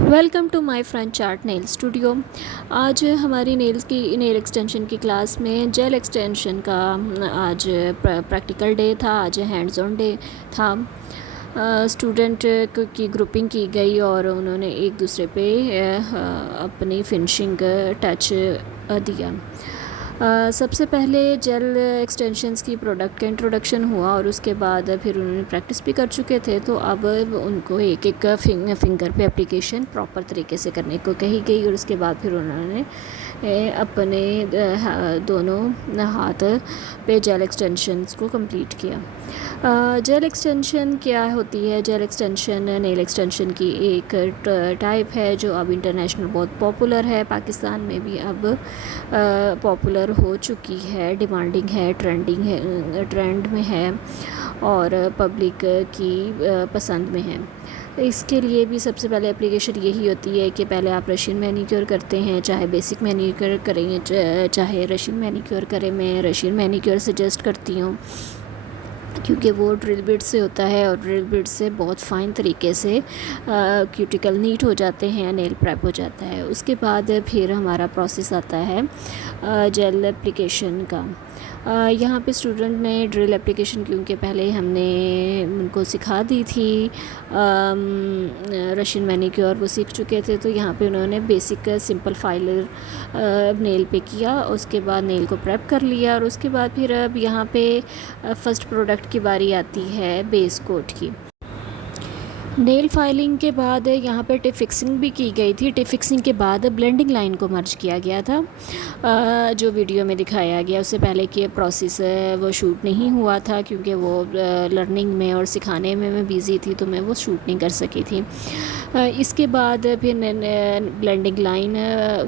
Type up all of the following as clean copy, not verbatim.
Welcome to my friend chart nail studio. آج ہماری nail extension کی کلاس میں جیل ایکسٹینشن کا آج پریکٹیکل ڈے تھا، آج ہینڈز آن ڈے تھا۔ اسٹوڈنٹ کی گروپنگ کی گئی اور انہوں نے ایک دوسرے پہ اپنی فنشنگ ٹچ دیا۔ سب سے پہلے جیل ایکسٹینشنز کی پروڈکٹ کا انٹروڈکشن ہوا اور اس کے بعد پھر انہوں نے پریکٹس بھی کر چکے تھے، تو اب ان کو ایک ایک فنگر پہ اپلیکیشن پراپر طریقے سے کرنے کو کہی گئی، اور اس کے بعد پھر انہوں نے اپنے دونوں ہاتھ پہ جیل ایکسٹینشنز کو کمپلیٹ کیا۔ جیل ایکسٹینشن کیا ہوتی ہے؟ جیل ایکسٹینشن نیل ایکسٹینشن کی ایک ٹائپ ہے جو اب انٹرنیشنل بہت پاپولر ہے، پاکستان میں بھی اب پاپولر ہو چکی ہے، ڈیمانڈنگ ہے، ٹرینڈ میں ہے اور پبلک کی پسند میں ہے۔ اس کے لیے بھی سب سے پہلے اپلیکیشن یہی ہوتی ہے کہ پہلے آپ رشین مینیکیور کرتے ہیں، چاہے بیسک مینیکیور کریں چاہے رشین مینیکیور کریں۔ میں رشین مینیکیور سجیسٹ کرتی ہوں کیونکہ وہ ڈرل بٹ سے ہوتا ہے اور ڈرل بٹ سے بہت فائن طریقے سے کیوٹیکل نیٹ ہو جاتے ہیں، نیل پریپ ہو جاتا ہے۔ اس کے بعد پھر ہمارا پروسیس آتا ہے جیل اپلیکیشن کا۔ یہاں پہ اسٹوڈنٹ نے ڈرل اپلیکیشن کیونکہ پہلے ہم نے ان کو سکھا دی تھی رشین مینیکیور، وہ سیکھ چکے تھے، تو یہاں پہ انہوں نے بیسک سمپل فائلر نیل پہ کیا، اس کے بعد نیل کو پریپ کر لیا، اور اس کے بعد پھر اب یہاں پہ فرسٹ پروڈکٹ کی باری آتی ہے بیس کوٹ کی۔ نیل فائلنگ کے بعد یہاں پہ ٹپ فکسنگ بھی کی گئی تھی۔ ٹپ فکسنگ کے بعد بلینڈنگ لائن کو مرج کیا گیا تھا، جو ویڈیو میں دکھایا گیا۔ اس سے پہلے کہ پروسیس وہ شوٹ نہیں ہوا تھا کیونکہ وہ لرننگ میں اور سکھانے میں بیزی تھی، تو میں وہ شوٹ نہیں کر سکی تھی۔ اس کے بعد پھر بلینڈنگ لائن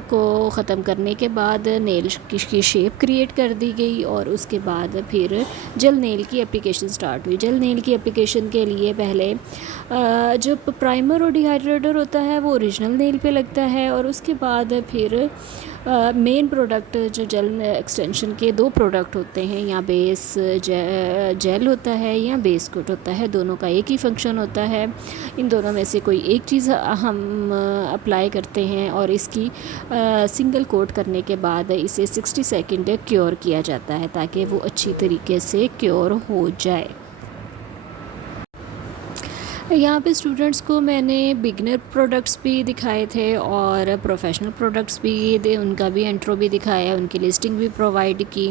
کو ختم کرنے کے بعد نیل کی شیپ کریٹ کر دی گئی، اور اس کے بعد پھر جیل نیل کی اپلیکیشن سٹارٹ ہوئی۔ جیل نیل کی اپلیکیشن کے لیے پہلے جو پرائمر اور ڈیہائیڈریٹر ہوتا ہے وہ اوریجنل نیل پہ لگتا ہے، اور اس کے بعد پھر مین پروڈکٹ جو جیل ایکسٹینشن کے دو پروڈکٹ ہوتے ہیں، یا بیس جیل ہوتا ہے یا بیس کوٹ ہوتا ہے، دونوں کا ایک ہی فنکشن ہوتا ہے۔ ان دونوں میں سے کوئی ایک چیز ہم اپلائی کرتے ہیں اور اس کی سنگل کوٹ کرنے کے بعد اسے 60 سیکنڈ کیور کیا جاتا ہے تاکہ وہ اچھی طریقے سے کیور ہو جائے۔ یہاں پہ اسٹوڈنٹس کو میں نے بگنر پروڈکٹس بھی دکھائے تھے اور پروفیشنل پروڈکٹس بھی ان کا بھی انٹرو بھی دکھایا، ان کی لسٹنگ بھی پرووائڈ کی۔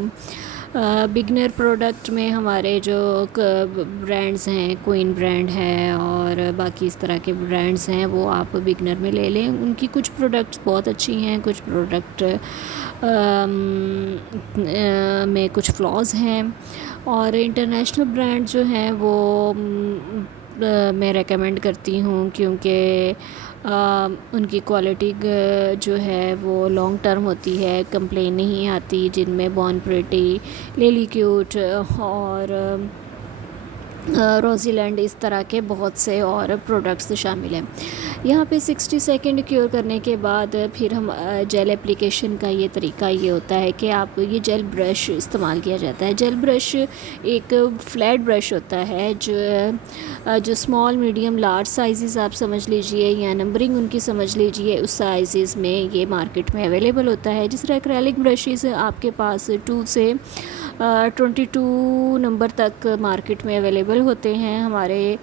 بگنر پروڈکٹ میں ہمارے جو برانڈز ہیں، کوئن برانڈ ہے اور باقی اس طرح کے برانڈز ہیں، وہ آپ بگنر میں لے لیں۔ ان کی کچھ پروڈکٹس بہت اچھی ہیں، کچھ پروڈکٹ میں کچھ فلاز ہیں، اور انٹرنیشنل برانڈ جو ہیں وہ میں ریکمینڈ کرتی ہوں کیونکہ ان کی کوالٹی جو ہے وہ لانگ ٹرم ہوتی ہے، کمپلین نہیں آتی، جن میں بورن پریٹی، لیلی کیوٹ اور روزی لینڈ اس طرح کے بہت سے اور پروڈکٹس شامل ہیں۔ یہاں پہ 60 سیکنڈ کیور کرنے کے بعد پھر ہم جیل اپلیکیشن کا یہ طریقہ یہ ہوتا ہے کہ آپ یہ جیل برش استعمال کیا جاتا ہے۔ جیل برش ایک فلیٹ برش ہوتا ہے جو اسمال، میڈیم، لارج سائزز آپ سمجھ لیجئے یا نمبرنگ ان کی سمجھ لیجئے، اس سائزز میں یہ مارکیٹ میں اویلیبل ہوتا ہے۔ جس طرح ایکریلک برشز آپ کے پاس 2 سے 22 نمبر تک مارکیٹ میں اویلیبل ہوتے ہیں، ہمارے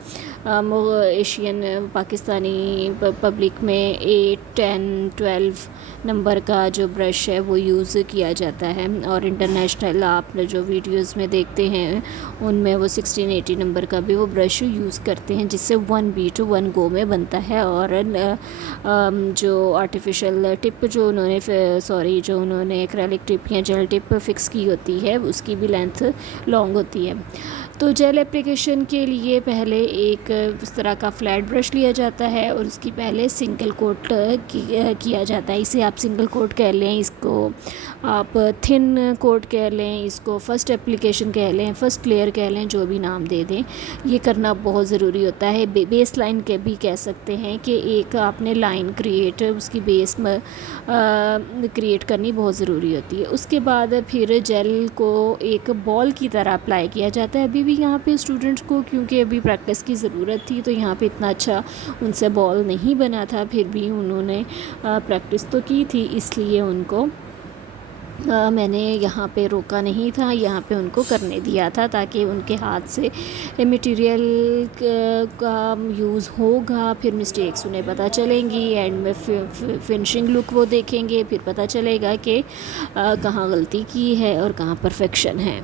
ایشین پاکستانی پبلک میں 8، 10، 12 نمبر کا جو برش ہے وہ یوز کیا جاتا ہے، اور انٹرنیشنل آپ نے جو ویڈیوز میں دیکھتے ہیں ان میں وہ 16، 18 نمبر کا بھی وہ برش یوز کرتے ہیں، جس سے 1 بیٹ 1 گو میں بنتا ہے، اور جو آرٹیفیشل ٹپ جو انہوں نے ایکریلک ٹپ یا جیل ٹپ فکس کی ہوتی ہے اس کی بھی لینتھ لانگ ہوتی ہے۔ تو جیل اپلیکیشن کے لیے پہلے ایک اس طرح کا فلیٹ برش لیا جاتا ہے اور اس کی پہلے سنگل کوٹ کیا جاتا ہے۔ اسے آپ سنگل کوٹ کہہ لیں، اس کو آپ تھن کوٹ کہہ لیں، اس کو فرسٹ اپلیکیشن کہہ لیں، فرسٹ لیئر کہہ لیں، جو بھی نام دے دیں، یہ کرنا بہت ضروری ہوتا ہے۔ بیس لائن کے بھی کہہ سکتے ہیں کہ ایک آپ نے لائن کریٹ، اس کی بیس کریٹ کرنی بہت ضروری ہوتی ہے۔ اس کے بعد پھر جیل کو ایک بال کی طرح اپلائی کیا جاتا ہے۔ ابھی بھی یہاں پہ اسٹوڈنٹ کو کیونکہ ابھی پریکٹس کی ضرورت تھی، تو یہاں پہ اتنا اچھا ان سے بال نہیں بنا تھا، پھر بھی انہوں نے پریکٹس تو کی تھی، اس لیے ان کو میں نے یہاں پہ روکا نہیں تھا، یہاں پہ ان کو کرنے دیا تھا تاکہ ان کے ہاتھ سے مٹیریل کا یوز ہوگا، پھر مسٹیکس انہیں پتہ چلیں گی، اینڈ میں فنشنگ لک وہ دیکھیں گے، پھر پتہ چلے گا کہ کہاں غلطی کی ہے اور کہاں پرفیکشن ہے۔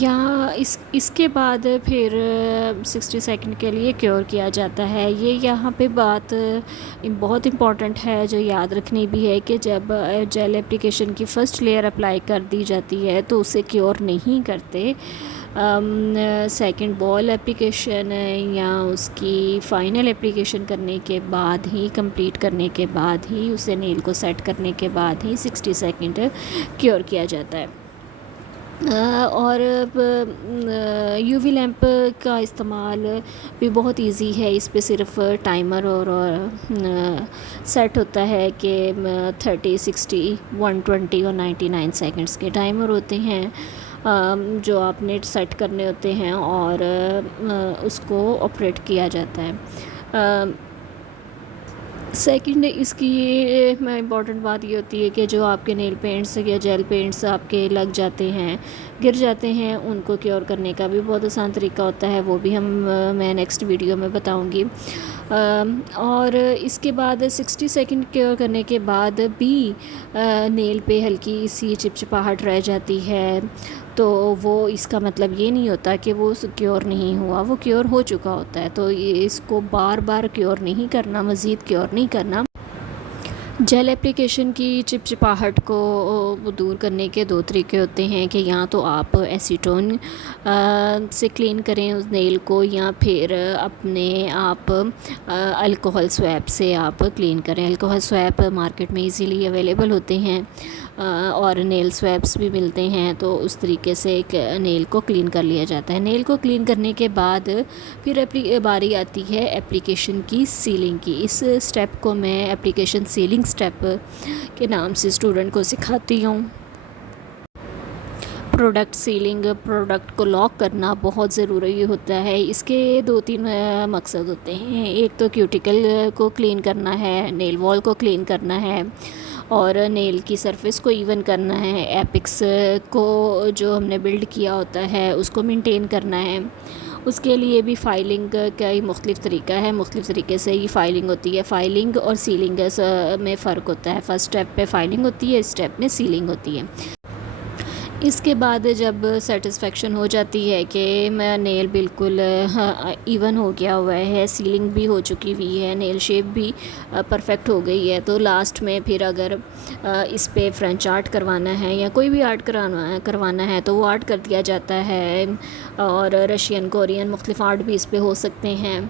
یہاں اس کے بعد پھر 60 سیکنڈ کے لیے کیور کیا جاتا ہے۔ یہ یہاں پہ بات بہت امپورٹنٹ ہے جو یاد رکھنی بھی ہے کہ جب جیل اپلیکیشن کی فرسٹ لیئر اپلائی کر دی جاتی ہے تو اسے کیور نہیں کرتے، سیکنڈ بال اپلیکیشن یا اس کی فائنل اپلیکیشن کرنے کے بعد ہی، کمپلیٹ کرنے کے بعد ہی، اسے نیل کو سیٹ کرنے کے بعد ہی 60 سیکنڈ کیور کیا جاتا ہے۔ اور یو وی لیمپ کا استعمال بھی بہت ایزی ہے، اس پہ صرف ٹائمر اور سیٹ ہوتا ہے کہ 30 60 120 اور 99 سیکنڈز کے ٹائمر ہوتے ہیں جو آپ نے سیٹ کرنے ہوتے ہیں اور اس کو آپریٹ کیا جاتا ہے۔ سیکنڈ اس کی امپورٹنٹ بات یہ ہوتی ہے کہ جو آپ کے نیل پینٹس یا جیل پینٹس آپ کے لگ جاتے ہیں، گر جاتے ہیں، ان کو کیور کرنے کا بھی بہت آسان طریقہ ہوتا ہے، وہ بھی میں نیکسٹ ویڈیو میں بتاؤں گی۔ اور اس کے بعد 60 سیکنڈ کیور کرنے کے بعد بھی نیل پہ ہلکی سی چپچپاہٹ رہ جاتی ہے، تو وہ اس کا مطلب یہ نہیں ہوتا کہ وہ کیور نہیں ہوا، وہ کیور ہو چکا ہوتا ہے۔ تو اس کو بار بار کیور نہیں کرنا، مزید کیور نہیں کرنا۔ جیل اپلیکیشن کی چپچپاہٹ کو دور کرنے کے 2 طریقے ہوتے ہیں کہ یا تو آپ ایسیٹون سے کلین کریں اس نیل کو، یا پھر اپنے آپ الکوہل سویپ سے آپ کلین کریں۔ الکوہل سویپ مارکیٹ میں ایزیلی اویلیبل ہوتے ہیں اور نیل سویپس بھی ملتے ہیں، تو اس طریقے سے ایک نیل کو کلین کر لیا جاتا ہے۔ نیل کو کلین کرنے کے بعد پھر باری آتی ہے اپلیکیشن کی سیلنگ کی۔ اس سٹیپ کو میں اپلیکیشن سیلنگ سٹیپ کے نام سے اسٹوڈنٹ کو سکھاتی ہوں۔ پروڈکٹ سیلنگ، پروڈکٹ کو لاک کرنا بہت ضروری ہوتا ہے۔ اس کے 2-3 مقصد ہوتے ہیں۔ ایک تو کیوٹیکل کو کلین کرنا ہے، نیل وال کو کلین کرنا ہے، اور نیل کی سرفیس کو ایون کرنا ہے، ایپکس کو جو ہم نے بلڈ کیا ہوتا ہے اس کو مینٹین کرنا ہے۔ اس کے لیے بھی فائلنگ کا ہی مختلف طریقہ ہے، مختلف طریقے سے یہ فائلنگ ہوتی ہے۔ فائلنگ اور سیلنگ میں فرق ہوتا ہے، فرسٹ سٹیپ پہ فائلنگ ہوتی ہے، اس سٹیپ میں سیلنگ ہوتی ہے۔ اس کے بعد جب سیٹسفیکشن ہو جاتی ہے کہ نیل بالکل ایون ہو گیا ہوا ہے، سیلنگ بھی ہو چکی ہوئی ہے، نیل شیپ بھی پرفیکٹ ہو گئی ہے، تو لاسٹ میں پھر اگر اس پہ فرینچ آرٹ کروانا ہے یا کوئی بھی آرٹ کروانا ہے تو وہ آرٹ کر دیا جاتا ہے، اور رشین، کورین مختلف آرٹ بھی اس پہ ہو سکتے ہیں۔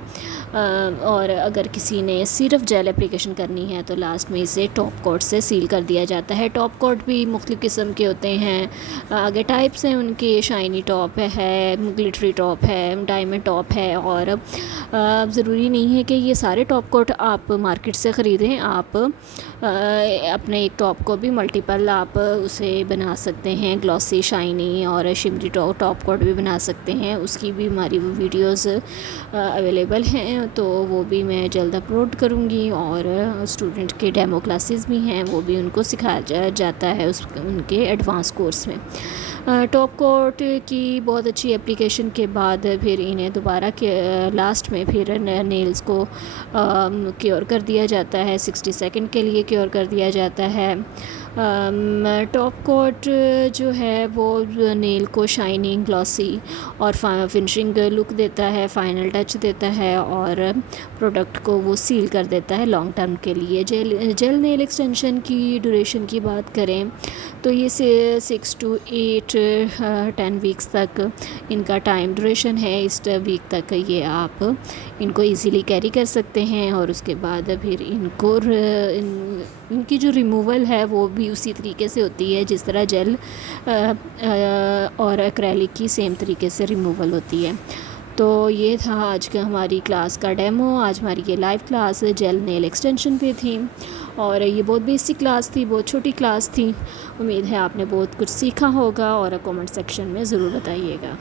اور اگر کسی نے صرف جیل اپلیکیشن کرنی ہے تو لاسٹ میں اسے ٹاپ کوٹ سے سیل کر دیا جاتا ہے۔ ٹاپ کوٹ بھی مختلف قسم کے ہوتے ہیں، آگے ٹائپس ہیں ان کے، شائنی ٹاپ ہے، گلٹری ٹاپ ہے، ڈائمنڈ ٹاپ ہے، اور ضروری نہیں ہے کہ یہ سارے ٹاپ کوٹ آپ مارکیٹ سے خریدیں، آپ اپنے ایک ٹاپ کو بھی ملٹیپل آپ اسے بنا سکتے ہیں، گلوسی، شائنی اور شمری ٹاپ کوٹ بھی بنا سکتے ہیں۔ اس کی بھی ہماری ویڈیوز اویلیبل ہیں، تو وہ بھی میں جلد اپلوڈ کروں گی، اور اسٹوڈنٹ کے ڈیمو کلاسز بھی ہیں، وہ بھی ان کو سکھایا جاتا ہے ان کے ایڈوانس کورس میں۔ ٹاپ کوٹ کی بہت اچھی اپلیکیشن کے بعد پھر انہیں دوبارہ لاسٹ میں پھر نیلز کو کیور کر دیا جاتا ہے، 60 سیکنڈ کے لیے کیور کر دیا جاتا ہے۔ ٹاپ کوٹ جو ہے وہ نیل کو شائننگ، گلوسی اور فنشنگ لک دیتا ہے، فائنل ٹچ دیتا ہے، اور پروڈکٹ کو وہ سیل کر دیتا ہے لانگ ٹرم کے لیے۔ جیل نیل ایکسٹینشن کی ڈیوریشن کی بات کریں تو یہ 6 to 8 10 ویکس تک ان کا ٹائم ڈیوریشن ہے۔ اس ویک تک یہ آپ ان کو ایزیلی کیری کر سکتے ہیں، اور اس کے بعد پھر ان کی جو ریموول ہے وہ بھی اسی طریقے سے ہوتی ہے جس طرح جیل اور ایکریلک کی سیم طریقے سے ریموول ہوتی ہے۔ تو یہ تھا آج کا ہماری کلاس کا ڈیمو۔ آج ہماری یہ لائیو کلاس جیل نیل ایکسٹینشن پہ تھی، اور یہ بہت بیسک کلاس تھی، بہت چھوٹی کلاس تھی. امید ہے آپ نے بہت کچھ سیکھا ہوگا، اور کامنٹ سیکشن میں ضرور بتائیے گا.